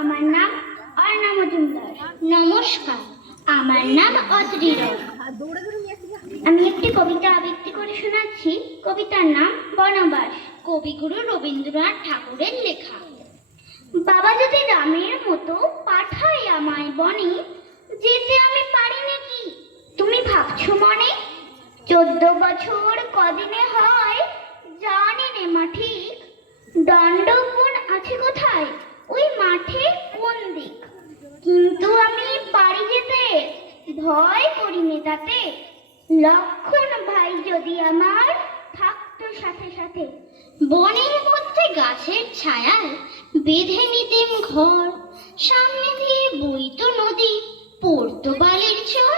আমার নাম অর্ণা মজুমদার। নমস্কার, আমার নাম অদ্রি রয়। আমি একটি কবিতা আবৃত্তি করে শোনাচ্ছি। কবিতার নাম বনবাস। কবিগুরু রবীন্দ্রনাথ ঠাকুরের লেখা। বাবা যদি রামের মতো পাঠায় আমায় বনে, যেতে আমি পারি নাকি তুমি ভাবছো মনে? 14 বছর কদিনে হয় জানি নে মা ঠিক, দণ্ডবন আছে কোথায় ওই মাঠে কোন দিক। কিন্তু আমি পারি যেতে, ভয় করি নে তাতে। লক্ষণ ভাই যদি আমার থাকতো সাথে সাথে। বনের মধ্যে গাছের ছায়ায় বেঁধে নিতেম ঘর, সামনে দিয়ে বইতো নদী, পড়তো বালির চর।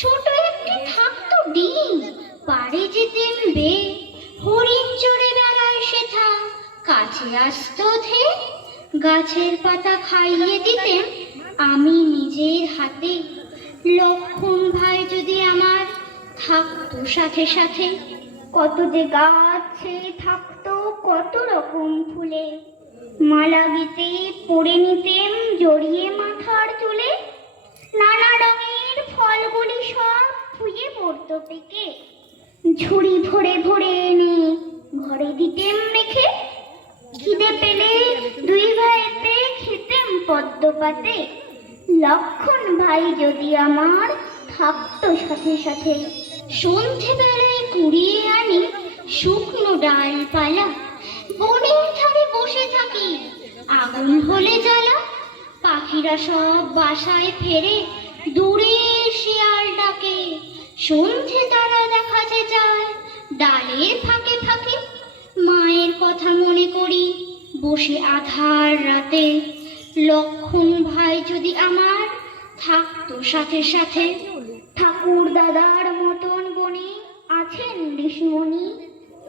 ছোট একটি থাকতো ডিম, পাড়ে যেতেম বে, হরিণ চড়ে বেড়ায় সেথা, কাছে আসতো ধে। গাছের পাতা খাইয়ে দিতেম আমি নিজের হাতে। লক্ষণ ভাই যদি আমার থাকতো সাথে সাথে। কত যে গাছে থাকতো কত রকম ফুলে, মালা গীতে পড়ে নিতেম জড়িয়ে মাথার চুলে। নানা রঙের ফলগুলি সব ফুয়ে পড়তো পেকে, ঝুড়ি ভরে ভরে এনে ঘরে দিতেম রেখে। খিদে পেলে দুই ভাইতে খেতেম পদ্ম পাতে। লক্ষণ ভাই যদি আমার থাকতো সাথে সাথে। সন্ধেবেলায় কুড়িয়ে আনি শুকনো ডালপালা, বনের ধারে বসে থাকি আগুন হলে জ্বালা। পাখিরা সব বাসায় ফেরে, দূরে শিয়াল ডাকে, সন্ধে তারা দেখাতে যায় ডালের ফাঁকে ফাঁকে। মায়ের কথা মনে করি বসে আধার রাতে, লক্ষণ ভাই যদি আমার থাকতো সাথে সাথে। ঠাকুর দাদার মতন বনে আছেন ঋষিমণি,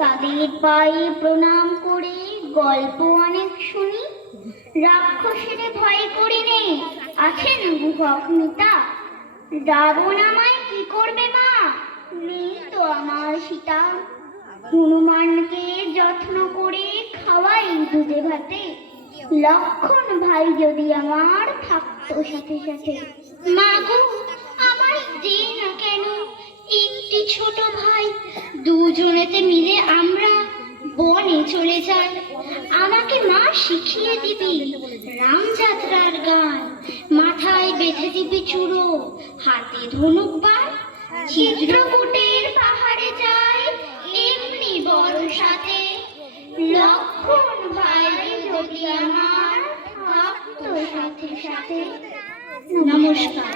তাদের পায়ে প্রণাম করে গল্প অনেক শুনি। রাক্ষসের ভয় করি নে, আছেন গুহক মিতা। রাবণ আমায় কি করবে মা, নেই তো আমার সীতা। হনুমানকে যত্ন করে খাওয়াই দুধে ভাতে। লক্ষণ ভাই যদি আমার থাকতো সাথে সাথে। মা গো, আমায় দে না কেন একটি ছোট ভাই, দুজনেতে মিলে আমরা বনে চলে যাই। আমাকে মা শিখিয়ে দিবি রামযাত্রার গান, মাথায় বেঁধে দিবি চূড়ো, হাতে ধনুক বাণ। চিত্রকূটের পাহাড়ে যাই এমনি বড় সাথে। লক্ষণ ভাই যদি আমার থাকতো সাথে সাথে। নমস্কার।